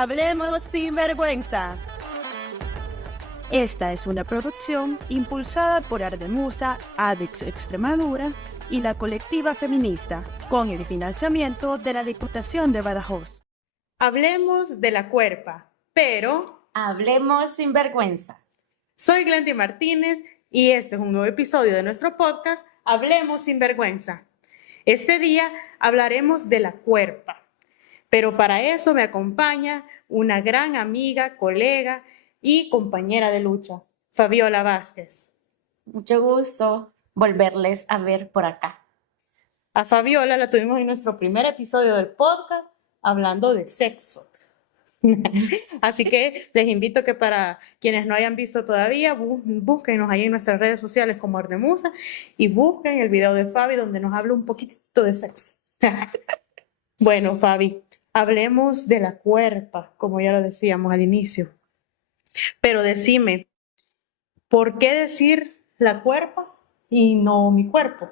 Hablemos sin vergüenza. Esta es una producción impulsada por Ardemusa, ADEX Extremadura y la colectiva feminista, con el financiamiento de la Diputación de Badajoz. Hablemos de la cuerpa, pero... Hablemos sin vergüenza. Soy Glendy Martínez y este es un nuevo episodio de nuestro podcast Hablemos sin vergüenza. Este día hablaremos de la cuerpa, pero para eso me acompaña una gran amiga, colega y compañera de lucha, Fabiola Vázquez. Mucho gusto volverles a ver por acá. A Fabiola la tuvimos en nuestro primer episodio del podcast hablando de sexo. Así que les invito que para quienes no hayan visto todavía, búsquenos ahí en nuestras redes sociales como Ardemusa y busquen el video de Fabi donde nos habla un poquitito de sexo. Bueno, Fabi, hablemos de la cuerpa, como ya lo decíamos al inicio. Pero decime, ¿por qué decir la cuerpa y no mi cuerpo?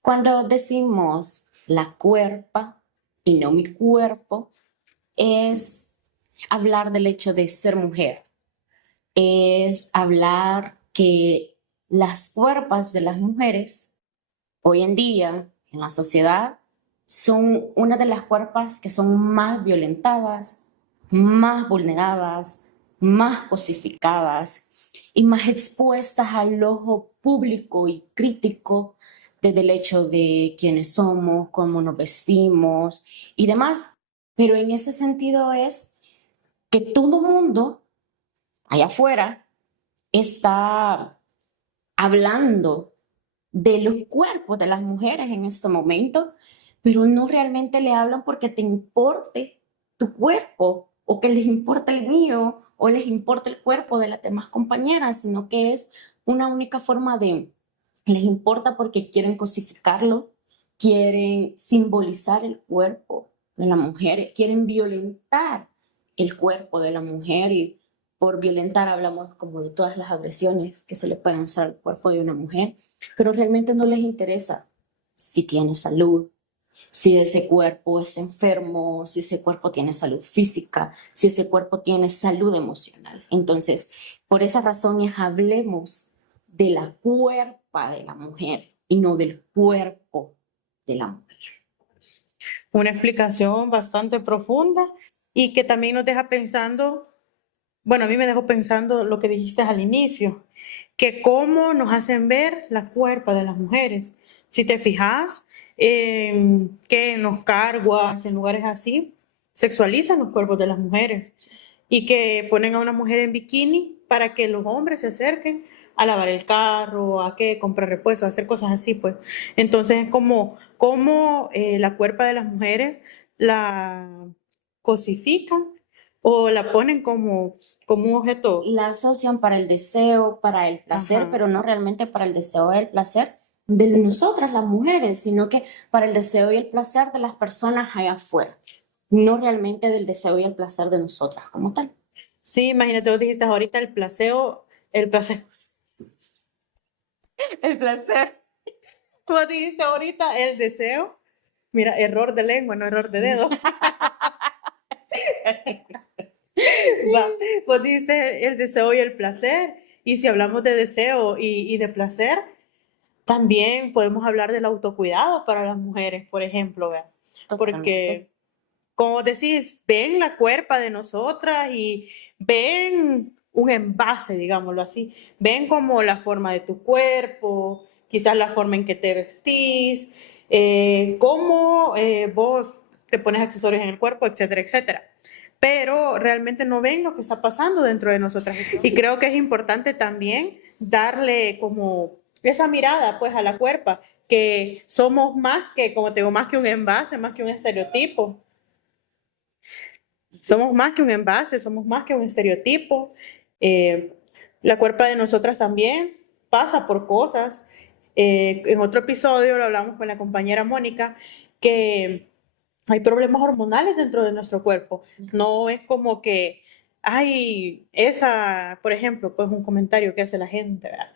Cuando decimos la cuerpa y no mi cuerpo, es hablar del hecho de ser mujer. Es hablar que las cuerpas de las mujeres hoy en día en la sociedad son una de las cuerpas que son más violentadas, más vulneradas, más cosificadas y más expuestas al ojo público y crítico desde el hecho de quiénes somos, cómo nos vestimos y demás. Pero en este sentido es que todo mundo allá afuera está hablando de los cuerpos de las mujeres en este momento, pero no realmente le hablan porque te importe tu cuerpo o que les importa el mío o les importa el cuerpo de las demás compañeras, sino que es una única forma de, les importa porque quieren cosificarlo, quieren simbolizar el cuerpo de la mujer, quieren violentar el cuerpo de la mujer y por violentar hablamos como de todas las agresiones que se le pueden hacer al cuerpo de una mujer, pero realmente no les interesa si tiene salud, si ese cuerpo está enfermo, si ese cuerpo tiene salud física, si ese cuerpo tiene salud emocional. Entonces, por esa razón hablemos de la cuerpa de la mujer y no del cuerpo de la mujer. Una explicación bastante profunda y que también nos deja pensando, bueno, a mí me dejó pensando lo que dijiste al inicio, que cómo nos hacen ver la cuerpa de las mujeres. Si te fijas, que en los carguas, en lugares así, sexualizan los cuerpos de las mujeres y que ponen a una mujer en bikini para que los hombres se acerquen a lavar el carro, a que comprar repuestos, a hacer cosas así, pues. Entonces es como la cuerpa de las mujeres la cosifican o la ponen como un objeto. La asocian para el deseo, para el placer, Ajá. pero no realmente para el deseo y el placer de nosotras las mujeres, sino que para el deseo y el placer de las personas allá afuera, no realmente del deseo y el placer de nosotras como tal. Sí, imagínate, vos dijiste ahorita el placer, el placer. El placer. Vos dijiste ahorita el deseo. Mira, error de lengua, no error de dedo. Va, vos dices el deseo y el placer. Y si hablamos de deseo y de placer, también podemos hablar del autocuidado para las mujeres, por ejemplo, ¿verdad? Porque, como decís, ven la cuerpa de nosotras y ven un envase, digámoslo así. Ven como la forma de tu cuerpo, quizás la forma en que te vestís, cómo vos te pones accesorios en el cuerpo, etcétera, etcétera. Pero realmente no ven lo que está pasando dentro de nosotras. Y creo que es importante también darle como esa mirada pues a la cuerpa, que somos más que, como te digo, más que un envase, más que un estereotipo. Somos más que un envase, somos más que un estereotipo. La cuerpa de nosotras también pasa por cosas. En otro episodio lo hablamos con la compañera Mónica, que hay problemas hormonales dentro de nuestro cuerpo. No es como que, ay, esa, por ejemplo, pues un comentario que hace la gente, ¿verdad?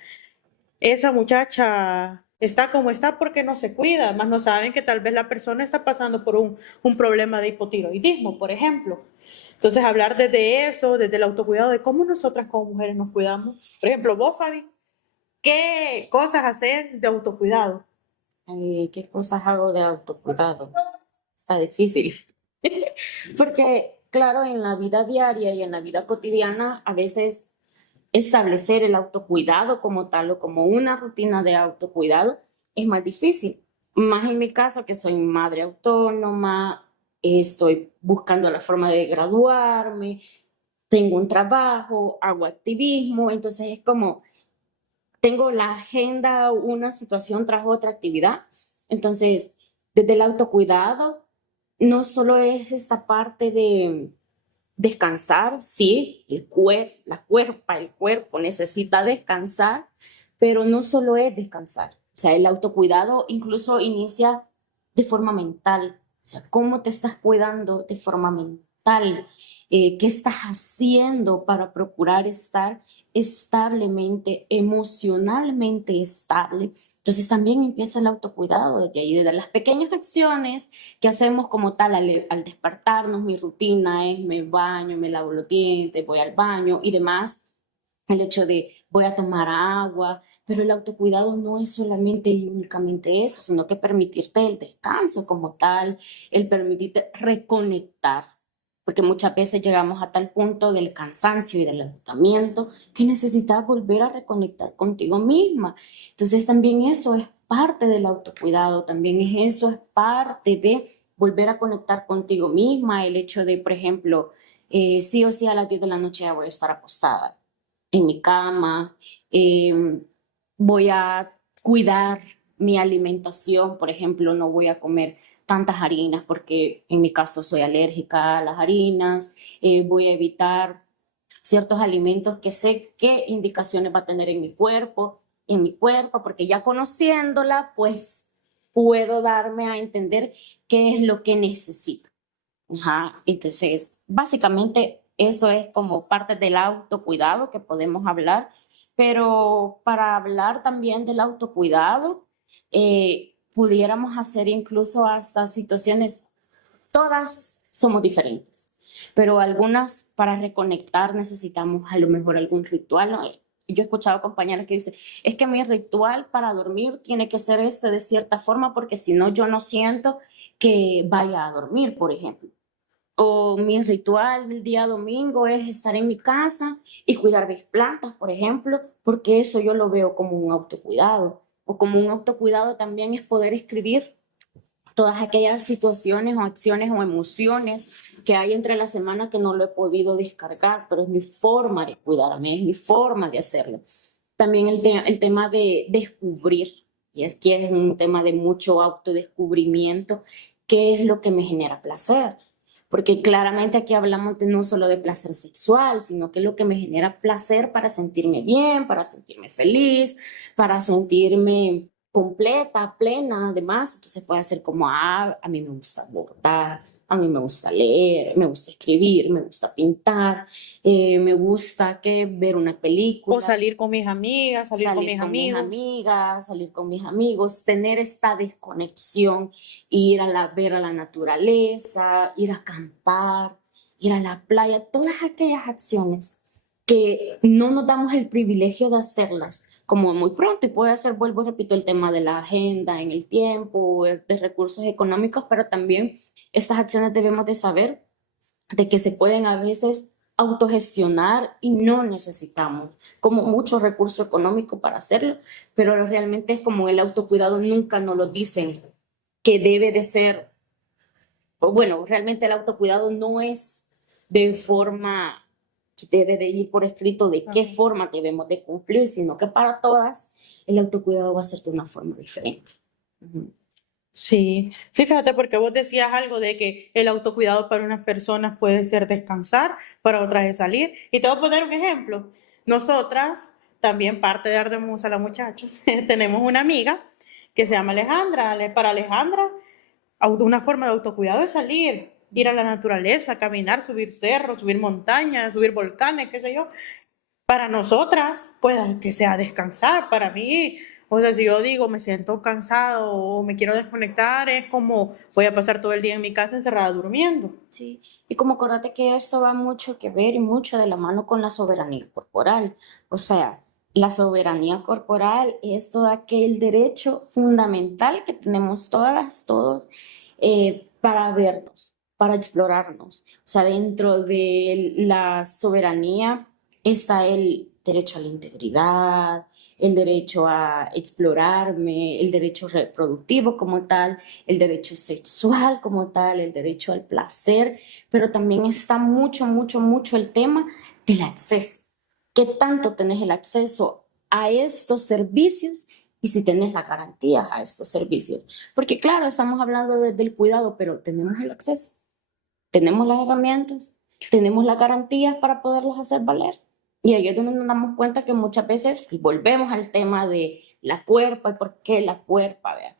Esa muchacha está como está porque no se cuida, más no saben que tal vez la persona está pasando por un problema de hipotiroidismo, por ejemplo. Entonces, hablar desde eso, desde el autocuidado, de cómo nosotras como mujeres nos cuidamos. Por ejemplo, vos, Fabi, ¿qué cosas haces de autocuidado? ¿Qué cosas hago de autocuidado? Está difícil. Porque, claro, en la vida diaria y en la vida cotidiana, a veces establecer el autocuidado como tal o como una rutina de autocuidado es más difícil. Más en mi caso, que soy madre autónoma, estoy buscando la forma de graduarme, tengo un trabajo, hago activismo, entonces es como tengo la agenda, una situación tras otra actividad. Entonces, desde el autocuidado, no solo es esta parte de descansar, sí, el cuerpo necesita descansar, pero no solo es descansar. O sea, el autocuidado incluso inicia de forma mental. O sea, cómo te estás cuidando de forma mental. ¿Qué estás haciendo para procurar estar establemente, emocionalmente estable? Entonces también empieza el autocuidado desde ahí, desde las pequeñas acciones que hacemos como tal al despertarnos. Mi rutina es me baño, me lavo los dientes, voy al baño y demás. El hecho de voy a tomar agua, pero el autocuidado no es solamente y únicamente eso, sino que permitirte el descanso como tal, el permitirte reconectar, porque muchas veces llegamos a tal punto del cansancio y del agotamiento que necesitas volver a reconectar contigo misma. Entonces también eso es parte del autocuidado, también es eso, es parte de volver a conectar contigo misma, el hecho de, por ejemplo, sí o sí a las 10 de la noche ya voy a estar acostada en mi cama, eh, voy a cuidar mi alimentación, por ejemplo, no voy a comer tantas harinas porque en mi caso soy alérgica a las harinas, voy a evitar ciertos alimentos que sé qué indicaciones va a tener en mi cuerpo, porque ya conociéndola, pues puedo darme a entender qué es lo que necesito. Ajá, entonces, básicamente eso es como parte del autocuidado que podemos hablar, pero para hablar también del autocuidado, pudiéramos hacer incluso hasta situaciones, todas somos diferentes, pero algunas para reconectar necesitamos a lo mejor algún ritual, ¿no? Yo he escuchado compañeras que dicen, es que mi ritual para dormir tiene que ser este de cierta forma porque si no yo no siento que vaya a dormir, por ejemplo. O mi ritual del día domingo es estar en mi casa y cuidar mis plantas, por ejemplo, porque eso yo lo veo como un autocuidado. O como un autocuidado también es poder escribir todas aquellas situaciones o acciones o emociones que hay entre la semana que no lo he podido descargar, pero es mi forma de cuidarme, es mi forma de hacerlo. También el tema de descubrir, y es que es un tema de mucho autodescubrimiento, qué es lo que me genera placer. Porque claramente aquí hablamos de no solo de placer sexual, sino que es lo que me genera placer para sentirme bien, para sentirme feliz, para sentirme completa, plena, además. Entonces puede ser como, a mí me gusta bordar, a mí me gusta leer, me gusta escribir, me gusta pintar, me gusta que ver una O película, salir con mis amigas, salir con salir mis con mis amigos. amigas, salir con mis amigos, tener esta desconexión, ver a la naturaleza, ir a acampar, ir a la playa, todas aquellas acciones que no nos damos el privilegio de hacerlas como muy pronto y puede ser, vuelvo y repito, el tema de la agenda en el tiempo, de recursos económicos, pero también estas acciones debemos de saber de que se pueden a veces autogestionar y no necesitamos como mucho recurso económico para hacerlo, pero realmente es como el autocuidado nunca nos lo dicen que debe de ser, o bueno, realmente el autocuidado no es de forma que debe de ir por escrito de qué Okay. forma debemos de cumplir, sino que para todas el autocuidado va a ser de una forma diferente. Ujú. Sí, sí, fíjate, porque vos decías algo de que el autocuidado para unas personas puede ser descansar, para otras es salir. Y te voy a poner un ejemplo. Nosotras, también parte de Ardemus a la muchacha, tenemos una amiga que se llama Alejandra. Para Alejandra, una forma de autocuidado es salir, ir a la naturaleza, caminar, subir cerros, subir montañas, subir volcanes, qué sé yo. Para nosotras, pues que sea descansar. Para mí, O sea, si yo digo me siento cansado o me quiero desconectar, es como voy a pasar todo el día en mi casa encerrada durmiendo. Sí, y como acuérdate que esto va mucho que ver y mucho de la mano con la soberanía corporal. O sea, la soberanía corporal es todo aquel derecho fundamental que tenemos todas, todos, para vernos, para explorarnos. O sea, dentro de la soberanía está el derecho a la integridad, el derecho a explorarme, el derecho reproductivo como tal, el derecho sexual como tal, el derecho al placer, pero también está mucho, mucho, mucho el tema del acceso. ¿Qué tanto tenés el acceso a estos servicios y si tenés la garantía a estos servicios? Porque claro, estamos hablando del cuidado, pero tenemos el acceso, tenemos las herramientas, tenemos las garantías para poderlos hacer valer. Y ahí es donde nos damos cuenta que muchas veces, y volvemos al tema de la cuerpa y por qué la cuerpa, ¿vea?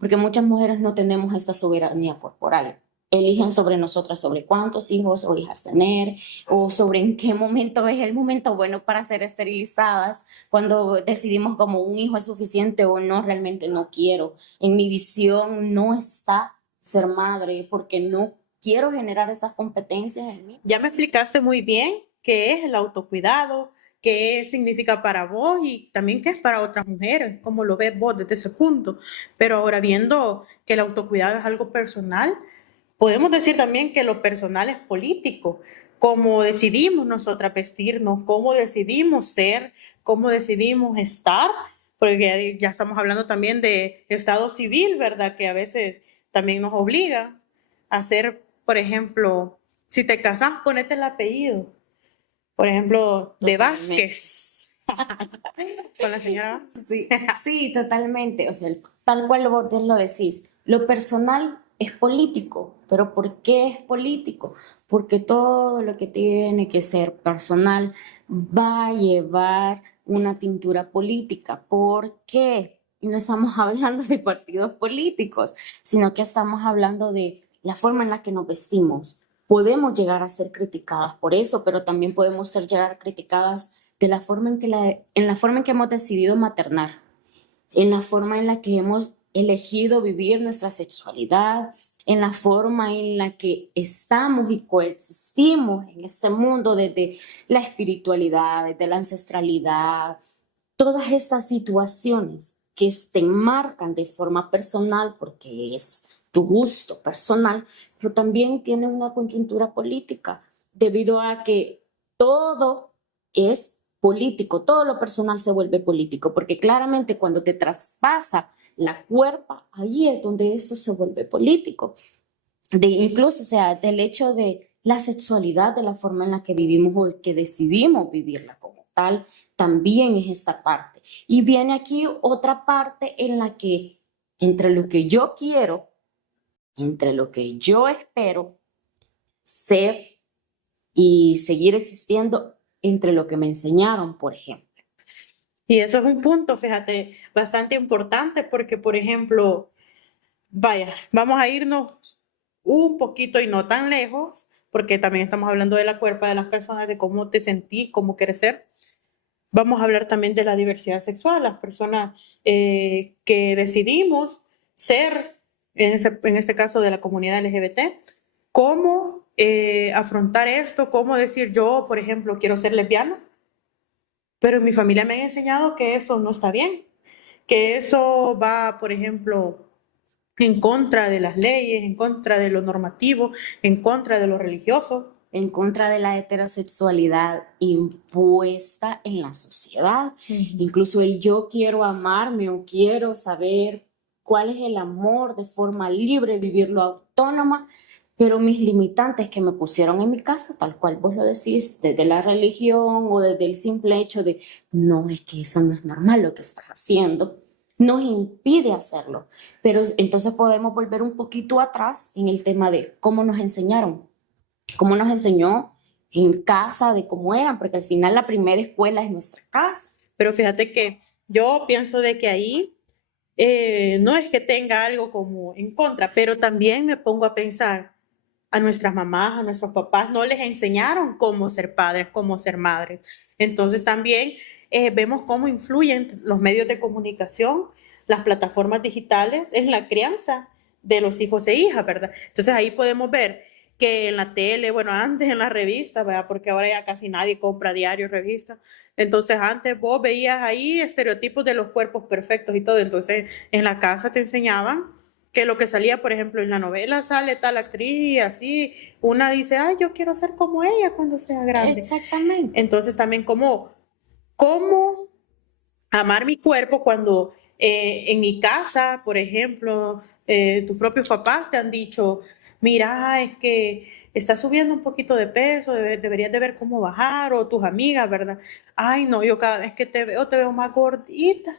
Porque muchas mujeres no tenemos esta soberanía corporal. Eligen sobre nosotras, sobre cuántos hijos o hijas tener, o sobre en qué momento es el momento bueno para ser esterilizadas, cuando decidimos como un hijo es suficiente o no, realmente no quiero. En mi visión no está ser madre porque no quiero generar esas competencias en mí. Ya me explicaste muy bien qué es el autocuidado, qué significa para vos y también qué es para otras mujeres, cómo lo ves vos desde ese punto. Pero ahora viendo que el autocuidado es algo personal, podemos decir también que lo personal es político, cómo decidimos nosotras vestirnos, cómo decidimos ser, cómo decidimos estar, porque ya estamos hablando también de estado civil, ¿verdad? Que a veces también nos obliga a ser, por ejemplo, si te casas, ponete el apellido, por ejemplo, de Totalmente. Vázquez, con la señora. Sí, sí, totalmente. O sea, tal cual vos lo decís. Lo personal es político, pero ¿por qué es político? Porque todo lo que tiene que ser personal va a llevar una tintura política. ¿Por qué? Y no estamos hablando de partidos políticos, sino que estamos hablando de la forma en la que nos vestimos. Podemos llegar a ser criticadas por eso, pero también podemos ser llegar criticadas de la forma en la forma en que hemos decidido maternar, en la forma en la que hemos elegido vivir nuestra sexualidad, en la forma en la que estamos y coexistimos en este mundo desde la espiritualidad, desde la ancestralidad, todas estas situaciones que te enmarcan de forma personal porque es tu gusto personal, pero también tiene una coyuntura política debido a que todo es político, todo lo personal se vuelve político, porque claramente cuando te traspasa la cuerpa, ahí es donde eso se vuelve político. Incluso, o sea, del hecho de la sexualidad, de la forma en la que vivimos o que decidimos vivirla como tal, también es esta parte. Y viene aquí otra parte en la que entre lo que yo quiero, entre lo que yo espero ser y seguir existiendo, entre lo que me enseñaron, por ejemplo. Y eso es un punto, fíjate, bastante importante porque, por ejemplo, vaya, vamos a irnos un poquito y no tan lejos, porque también estamos hablando de la cuerpa de las personas, de cómo te sentís, cómo quieres ser. Vamos a hablar también de la diversidad sexual, las personas que decidimos ser, en este caso de la comunidad LGBT, cómo afrontar esto, cómo decir yo, por ejemplo, quiero ser lesbiana, pero en mi familia me han enseñado que eso no está bien, que eso va, por ejemplo, en contra de las leyes, en contra de lo normativo, en contra de lo religioso. En contra de la heterosexualidad impuesta en la sociedad. Incluso el yo quiero amarme o quiero saber cuál es el amor de forma libre, vivirlo autónoma, pero mis limitantes que me pusieron en mi casa, tal cual vos lo decís, desde la religión o desde el simple hecho de, no, es que eso no es normal lo que estás haciendo, nos impide hacerlo. Pero entonces podemos volver un poquito atrás en el tema de cómo nos enseñaron, cómo nos enseñó en casa de cómo eran, porque al final la primera escuela es nuestra casa. Pero fíjate que yo pienso de que ahí no es que tenga algo como en contra, pero también me pongo a pensar a nuestras mamás, a nuestros papás, no les enseñaron cómo ser padres, cómo ser madres. Entonces también vemos cómo influyen los medios de comunicación, las plataformas digitales en la crianza de los hijos e hijas, ¿verdad? Entonces ahí podemos ver que en la tele, bueno, antes en la revista, ¿verdad? Porque ahora ya casi nadie compra diarios, revistas. Entonces antes vos veías ahí estereotipos de los cuerpos perfectos y todo. Entonces en la casa te enseñaban que lo que salía, por ejemplo, en la novela sale tal actriz y así, una dice, ay, yo quiero ser como ella cuando sea grande. Exactamente. Entonces también cómo amar mi cuerpo cuando en mi casa, por ejemplo, tus propios papás te han dicho, mira, es que estás subiendo un poquito de peso, deberías de ver cómo bajar, o tus amigas, ¿verdad? Ay, no, yo cada vez que te veo más gordita,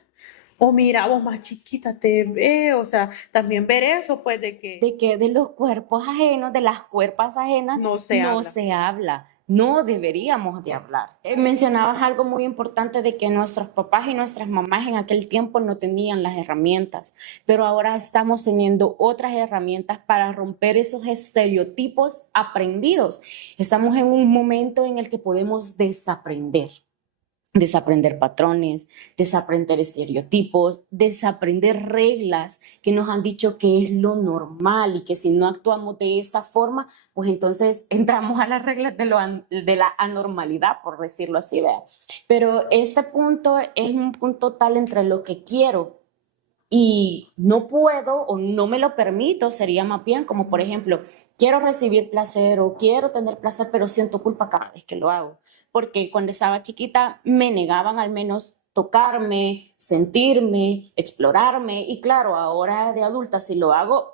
o mira, vos más chiquita te veo, o sea, también ver eso, pues, de que De que de los cuerpos ajenos, de las cuerpas ajenas, no se no habla. se habla. No deberíamos de hablar. Mencionabas algo muy importante de que nuestros papás y nuestras mamás en aquel tiempo no tenían las herramientas, pero ahora estamos teniendo otras herramientas para romper esos estereotipos aprendidos. Estamos en un momento en el que podemos desaprender patrones, desaprender estereotipos, desaprender reglas que nos han dicho que es lo normal y que si no actuamos de esa forma, pues entonces entramos a las reglas de la anormalidad, por decirlo así, ¿verdad? Pero este punto es un punto tal entre lo que quiero y no puedo o no me lo permito, sería más bien como, por ejemplo, quiero recibir placer o quiero tener placer, pero siento culpa cada vez que lo hago. Porque cuando estaba chiquita me negaban al menos tocarme, sentirme, explorarme. Y claro, ahora de adulta, si lo hago,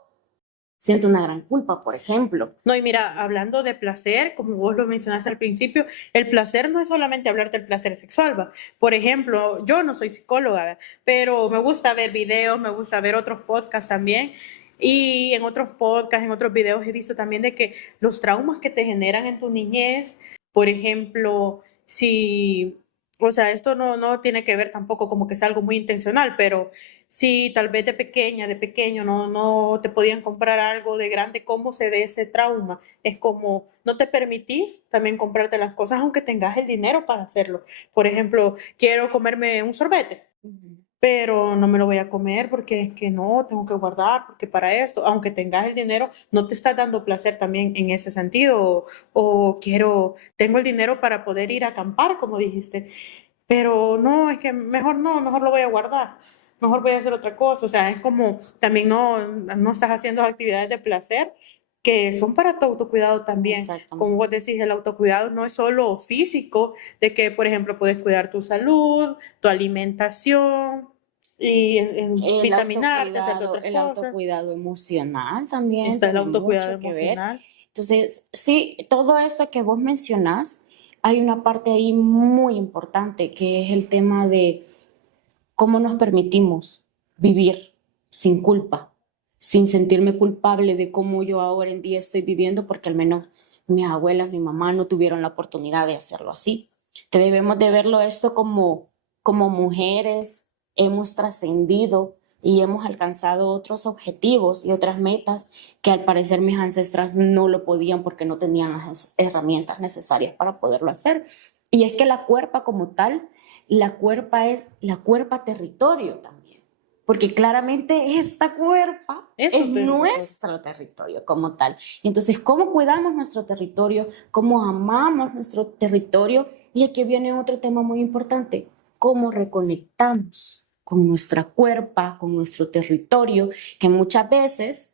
siento una gran culpa, por ejemplo. No, y mira, hablando de placer, como vos lo mencionaste al principio, el placer no es solamente hablar del placer sexual, ¿va? Por ejemplo, yo no soy psicóloga, ¿va? Pero me gusta ver videos, me gusta ver otros podcasts también. Y en otros podcasts, en otros videos he visto también de que los traumas que te generan en tu niñez, por ejemplo, si, o sea, esto no tiene que ver tampoco como que es algo muy intencional, pero si tal vez de pequeña, de pequeño, no te podían comprar algo de grande, ¿cómo se ve ese trauma? Es como no te permitís también comprarte las cosas aunque tengas el dinero para hacerlo. Por ejemplo, quiero comerme un sorbete, pero no me lo voy a comer porque es que no, tengo que guardar, porque para esto, aunque tengas el dinero, no te estás dando placer también en ese sentido, o tengo el dinero para poder ir a acampar, como dijiste, pero no, es que mejor no, mejor lo voy a guardar, mejor voy a hacer otra cosa, o sea, es como también no estás haciendo actividades de placer que son para tu autocuidado también. Como Exactamente. vos decís, el autocuidado no es solo físico, de que, por ejemplo, puedes cuidar tu salud, tu alimentación y vitaminarte, hacerte otras El cosas. autocuidado emocional también Está el tiene autocuidado mucho que ver. emocional. Entonces, sí, todo esto que vos mencionás, hay una parte ahí muy importante que es el tema de cómo nos permitimos vivir sin culpa, sin sentirme culpable de cómo yo ahora en día estoy viviendo, porque al menos mis abuelas, mi mamá no tuvieron la oportunidad de hacerlo así. Te debemos de verlo esto como mujeres, hemos trascendido y hemos alcanzado otros objetivos y otras metas que al parecer mis ancestras no lo podían porque no tenían las herramientas necesarias para poderlo hacer. Y es que la cuerpa como tal, la cuerpa es la cuerpa territorio también, porque claramente esta cuerpa Es es tu territorio. nuestro territorio como tal. Entonces, ¿cómo cuidamos nuestro territorio? ¿Cómo amamos nuestro territorio? Y aquí viene otro tema muy importante, ¿cómo reconectamos con nuestra cuerpa, con nuestro territorio, que muchas veces,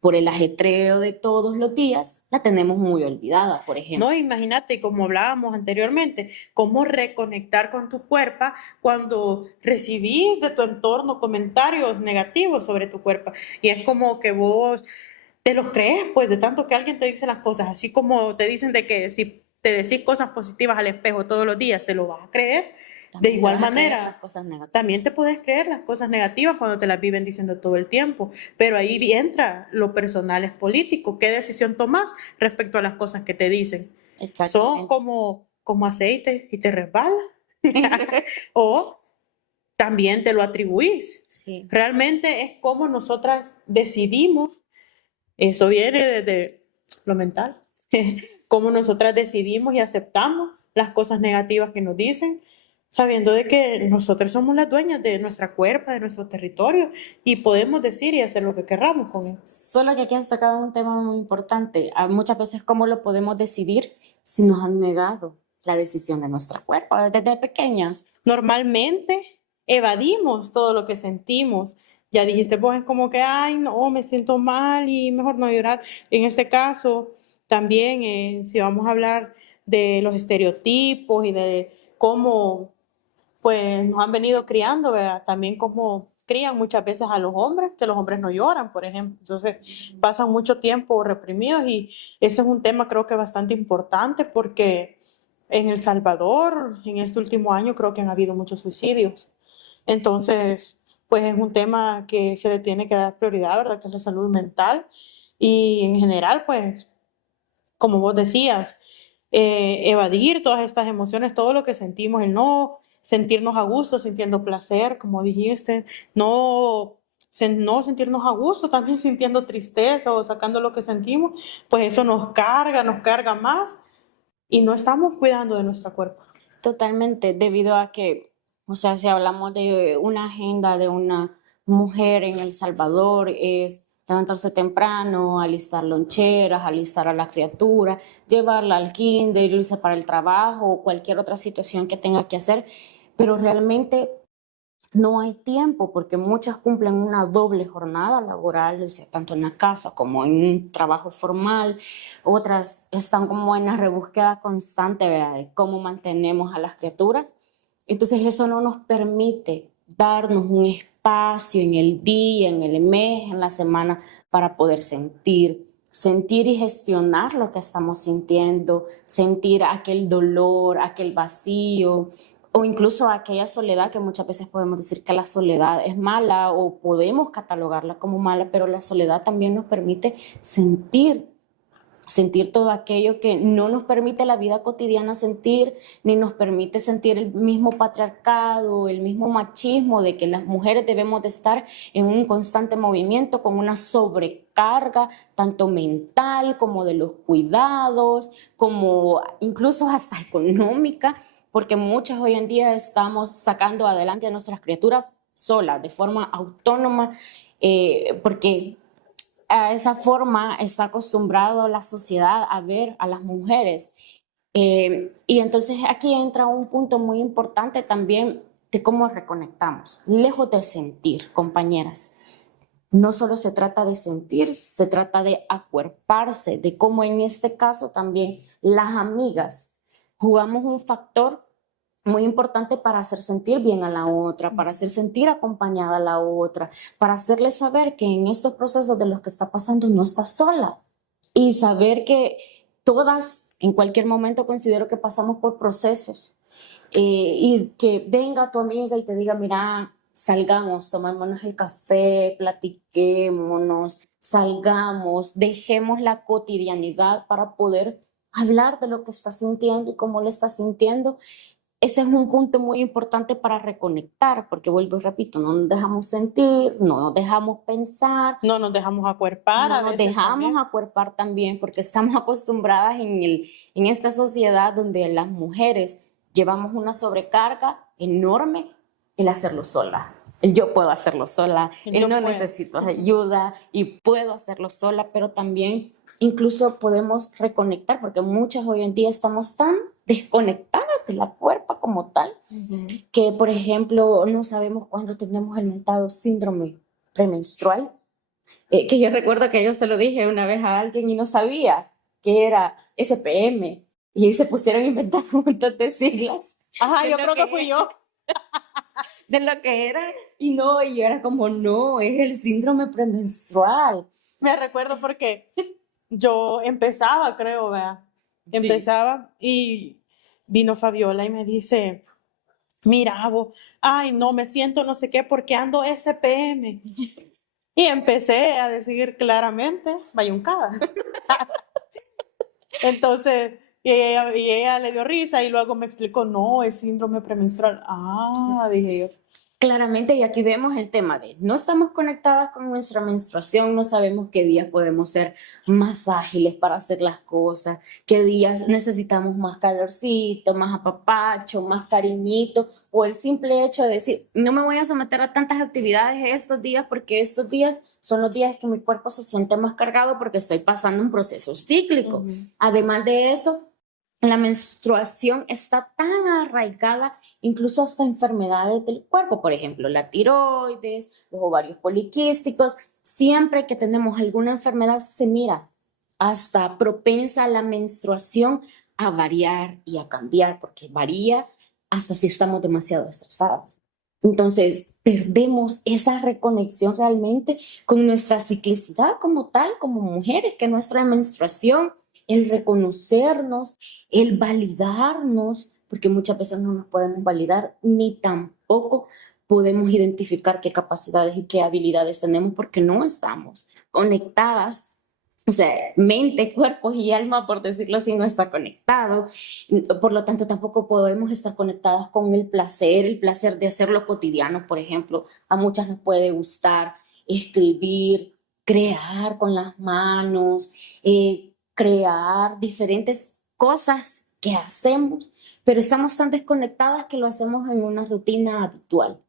por el ajetreo de todos los días, la tenemos muy olvidada, por ejemplo? No, imagínate, como hablábamos anteriormente, cómo reconectar con tu cuerpo cuando recibís de tu entorno comentarios negativos sobre tu cuerpo. Y es como que vos te los crees, pues, de tanto que alguien te dice las cosas, así como te dicen de que si te decís cosas positivas al espejo todos los días, te lo vas a creer. De También te igual vas a creer las manera, cosas también te negativas. puedes creer las cosas negativas cuando te las viven diciendo todo el tiempo, pero ahí entra lo personal es político. ¿Qué decisión tomas respecto a las cosas que te dicen? ¿Son Exactamente. como aceite y te resbala? ¿O también te lo atribuís? Sí, Realmente es como nosotras decidimos, eso viene desde lo mental, cómo nosotras decidimos y aceptamos las cosas negativas que nos dicen sabiendo de que nosotros somos las dueñas de nuestra cuerpo, de nuestro territorio, y podemos decir y hacer lo que querramos con él. Solo que aquí has tocado un tema muy importante. Muchas veces, ¿cómo lo podemos decidir si nos han negado la decisión de nuestro cuerpo desde pequeñas? Normalmente evadimos todo lo que sentimos. Ya dijiste, pues es como que, ay, no, me siento mal y mejor no llorar. En este caso, también, si vamos a hablar de los estereotipos y de cómo pues nos han venido criando, ¿verdad? También como crían muchas veces a los hombres, que los hombres no lloran, por ejemplo. Entonces pasan mucho tiempo reprimidos y ese es un tema creo que bastante importante porque en El Salvador, en este último año, creo que han habido muchos suicidios. Entonces, pues es un tema que se le tiene que dar prioridad, ¿verdad? Que es la salud mental. Y en general, pues, como vos decías, evadir todas estas emociones, todo lo que sentimos, el no sentirnos a gusto, sintiendo placer, como dijiste, no, no sentirnos a gusto, también sintiendo tristeza o sacando lo que sentimos, pues eso nos carga más y no estamos cuidando de nuestro cuerpo. Totalmente, debido a que, o sea, si hablamos de una agenda de una mujer en El Salvador, es levantarse temprano, alistar loncheras, alistar a la criatura, llevarla al kinder, irse para el trabajo o cualquier otra situación que tenga que hacer, pero realmente no hay tiempo porque muchas cumplen una doble jornada laboral, o sea, tanto en la casa como en un trabajo formal. Otras están como en la rebúsqueda constante, ¿verdad? De cómo mantenemos a las criaturas. Entonces eso no nos permite darnos un espacio en el día, en el mes, en la semana para poder sentir y gestionar lo que estamos sintiendo, sentir aquel dolor, aquel vacío, o incluso aquella soledad que muchas veces podemos decir que la soledad es mala o podemos catalogarla como mala, pero la soledad también nos permite sentir todo aquello que no nos permite la vida cotidiana sentir, ni nos permite sentir el mismo patriarcado, el mismo machismo de que las mujeres debemos de estar en un constante movimiento con una sobrecarga tanto mental como de los cuidados, como incluso hasta económica, porque muchas hoy en día estamos sacando adelante a nuestras criaturas solas, de forma autónoma, porque a esa forma está acostumbrado la sociedad a ver a las mujeres. Y entonces aquí entra un punto muy importante también de cómo reconectamos. Lejos de sentir, compañeras, no solo se trata de sentir, se trata de acuerparse, de cómo en este caso también las amigas jugamos un factor muy importante para hacer sentir bien a la otra, para hacer sentir acompañada a la otra, para hacerle saber que en estos procesos de los que está pasando no está sola y saber que todas en cualquier momento considero que pasamos por procesos, y que venga tu amiga y te diga, mira, salgamos, tomémonos el café, platiquémonos, salgamos, dejemos la cotidianidad para poder hablar de lo que estás sintiendo y cómo lo estás sintiendo. Ese es un punto muy importante para reconectar, porque vuelvo y repito, no nos dejamos sentir, no nos dejamos pensar, No nos dejamos acuerpar a no nos veces dejamos también. acuerpar también, porque estamos acostumbradas en esta sociedad donde las mujeres llevamos una sobrecarga enorme el hacerlo sola. El yo puedo hacerlo sola, el Yo no puedo. necesito ayuda y puedo hacerlo sola, pero también incluso podemos reconectar, porque muchas hoy en día estamos tan desconectadas de la cuerpo como tal, que por ejemplo no sabemos cuándo tenemos el mentado síndrome premenstrual, que yo recuerdo que yo se lo dije una vez a alguien y no sabía que era SPM, y ahí se pusieron a inventar un montón de siglas Ajá, de yo lo creo que que, fui yo. de lo que era, y no, y yo era como, no, es el síndrome premenstrual. Me recuerdo porque yo empezaba, creo, vea. Sí. Empezaba y vino Fabiola y me dice, mira, vos, ay, no me siento no sé qué porque ando SPM. Y empecé a decir claramente, bayuncada. Entonces, y ella le dio risa y luego me explicó, no, es síndrome premenstrual. Ah, dije yo. Claramente, y aquí vemos el tema de no estamos conectadas con nuestra menstruación, no sabemos qué días podemos ser más ágiles para hacer las cosas, qué días necesitamos más calorcito, más apapacho, más cariñito, o el simple hecho de decir, no me voy a someter a tantas actividades estos días porque estos días son los días que mi cuerpo se siente más cargado porque estoy pasando un proceso cíclico. Además de eso, la menstruación está tan arraigada, incluso hasta enfermedades del cuerpo, por ejemplo, la tiroides, los ovarios poliquísticos. Siempre que tenemos alguna enfermedad, se mira hasta propensa a la menstruación a variar y a cambiar, porque varía hasta si estamos demasiado estresadas. Entonces, perdemos esa reconexión realmente con nuestra ciclicidad como tal, como mujeres, que nuestra menstruación, el reconocernos, el validarnos, porque muchas veces no nos podemos validar, ni tampoco podemos identificar qué capacidades y qué habilidades tenemos porque no estamos conectadas. O sea, mente, cuerpo y alma, por decirlo así, no está conectado. Por lo tanto, tampoco podemos estar conectadas con el placer de hacer lo cotidiano, por ejemplo. A muchas nos puede gustar escribir, crear con las manos, crear diferentes cosas que hacemos, pero estamos tan desconectadas que lo hacemos en una rutina habitual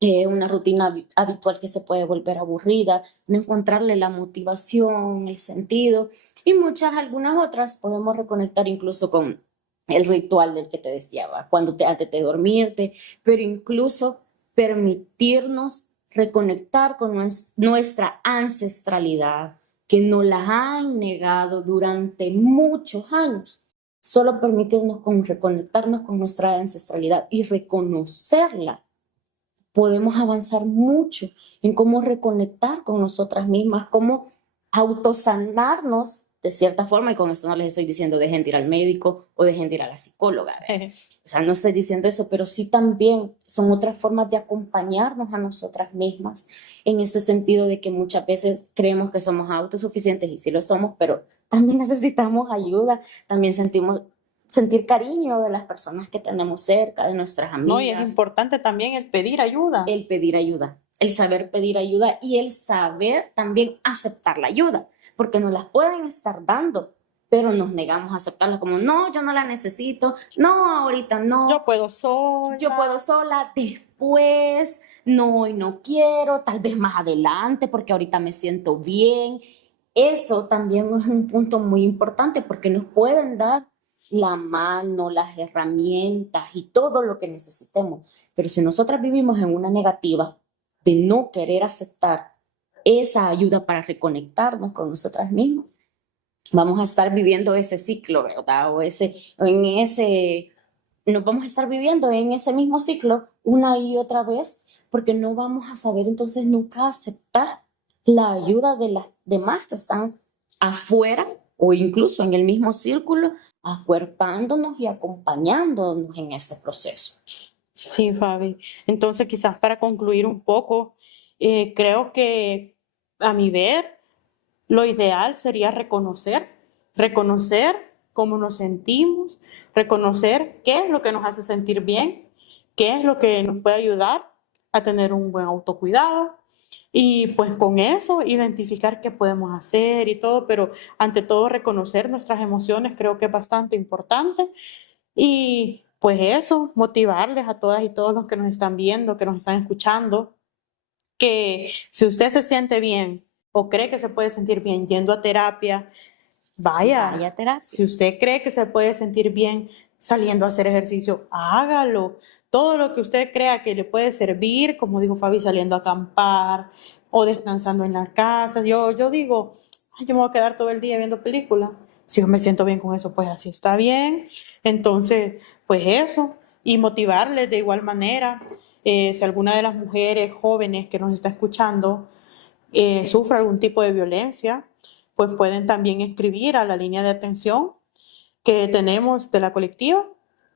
que se puede volver aburrida, no encontrarle la motivación, el sentido, y algunas otras podemos reconectar incluso con el ritual del que te decía, ¿va? Antes de dormirte, pero incluso permitirnos reconectar con nuestra ancestralidad, que nos la han negado durante muchos años. Solo permitirnos reconectarnos con nuestra ancestralidad y reconocerla, podemos avanzar mucho en cómo reconectar con nosotras mismas, cómo autosanarnos de cierta forma, y con esto no les estoy diciendo dejen de ir al médico o dejen de ir a la psicóloga. O sea, no estoy diciendo eso, pero sí también son otras formas de acompañarnos a nosotras mismas, en ese sentido de que muchas veces creemos que somos autosuficientes y sí lo somos, pero también necesitamos ayuda, también sentir cariño de las personas que tenemos cerca, de nuestras amigas. No, y es importante también el pedir ayuda. El pedir ayuda, el saber pedir ayuda y el saber también aceptar la ayuda, porque nos las pueden estar dando, pero nos negamos a aceptarla como, no, yo no la necesito, no, ahorita no. Yo puedo sola, después, no, y no quiero, tal vez más adelante, porque ahorita me siento bien. Eso también es un punto muy importante porque nos pueden dar la mano, las herramientas y todo lo que necesitemos. Pero si nosotras vivimos en una negativa de no querer aceptar esa ayuda para reconectarnos con nosotras mismas, vamos a estar viviendo ese ciclo, ¿verdad? Nos vamos a estar viviendo en ese mismo ciclo una y otra vez, porque no vamos a saber entonces nunca aceptar la ayuda de las demás que están afuera o incluso en el mismo círculo, acuerpándonos y acompañándonos en este proceso. Sí, Fabi. Entonces, quizás para concluir un poco, creo que a mi ver, lo ideal sería reconocer cómo nos sentimos, reconocer qué es lo que nos hace sentir bien, qué es lo que nos puede ayudar a tener un buen autocuidado y pues con eso identificar qué podemos hacer y todo, pero ante todo reconocer nuestras emociones creo que es bastante importante y pues eso, motivarles a todas y todos los que nos están viendo, que nos están escuchando, que si usted se siente bien o cree que se puede sentir bien yendo a terapia, vaya a terapia. Si usted cree que se puede sentir bien saliendo a hacer ejercicio, hágalo. Todo lo que usted crea que le puede servir, como dijo Fabi, saliendo a acampar o descansando en las casas. Yo digo, yo me voy a quedar todo el día viendo películas. Si yo me siento bien con eso, pues así está bien. Entonces, pues eso, y motivarles de igual manera. Si alguna de las mujeres jóvenes que nos está escuchando sufre algún tipo de violencia, pues pueden también escribir a la línea de atención que tenemos de la colectiva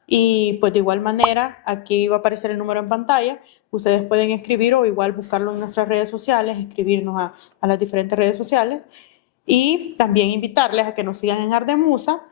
y pues de igual manera aquí va a aparecer el número en pantalla, ustedes pueden escribir o igual buscarlo en nuestras redes sociales, escribirnos a las diferentes redes sociales y también invitarles a que nos sigan en Ardemusa,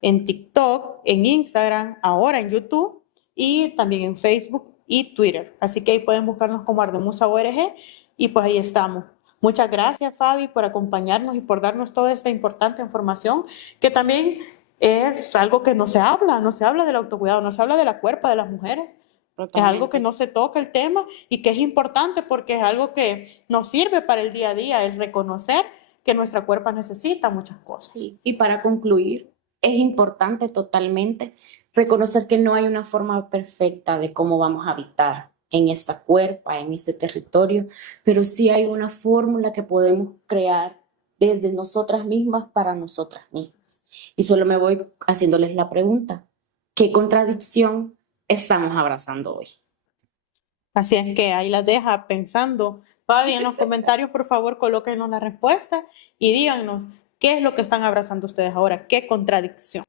en TikTok, en Instagram, ahora en YouTube y también en Facebook y Twitter. Así que ahí pueden buscarnos como Ardemusa ORG y pues ahí estamos. Muchas gracias, Fabi, por acompañarnos y por darnos toda esta importante información, que también es algo que no se habla del autocuidado, no se habla de la cuerpa de las mujeres. Es algo que Totalmente. no se toca el tema y que es importante porque es algo que nos sirve para el día a día, el reconocer que nuestra cuerpa necesita muchas cosas. Sí. Y para concluir, es importante totalmente reconocer que no hay una forma perfecta de cómo vamos a habitar en esta cuerpa, en este territorio, pero sí hay una fórmula que podemos crear desde nosotras mismas para nosotras mismas. Y solo me voy haciéndoles la pregunta, ¿qué contradicción estamos abrazando hoy? Así es que ahí las deja pensando. Fabi, en los comentarios, por favor, colóquenos la respuesta y díganos qué es lo que están abrazando ustedes ahora, qué contradicción.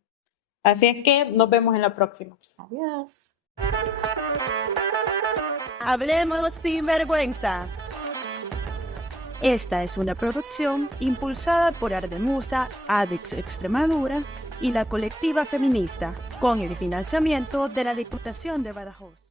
Así es que nos vemos en la próxima. Adiós. Hablemos sin vergüenza. Esta es una producción impulsada por Ardemusa, ADEX Extremadura y la colectiva feminista, con el financiamiento de la Diputación de Badajoz.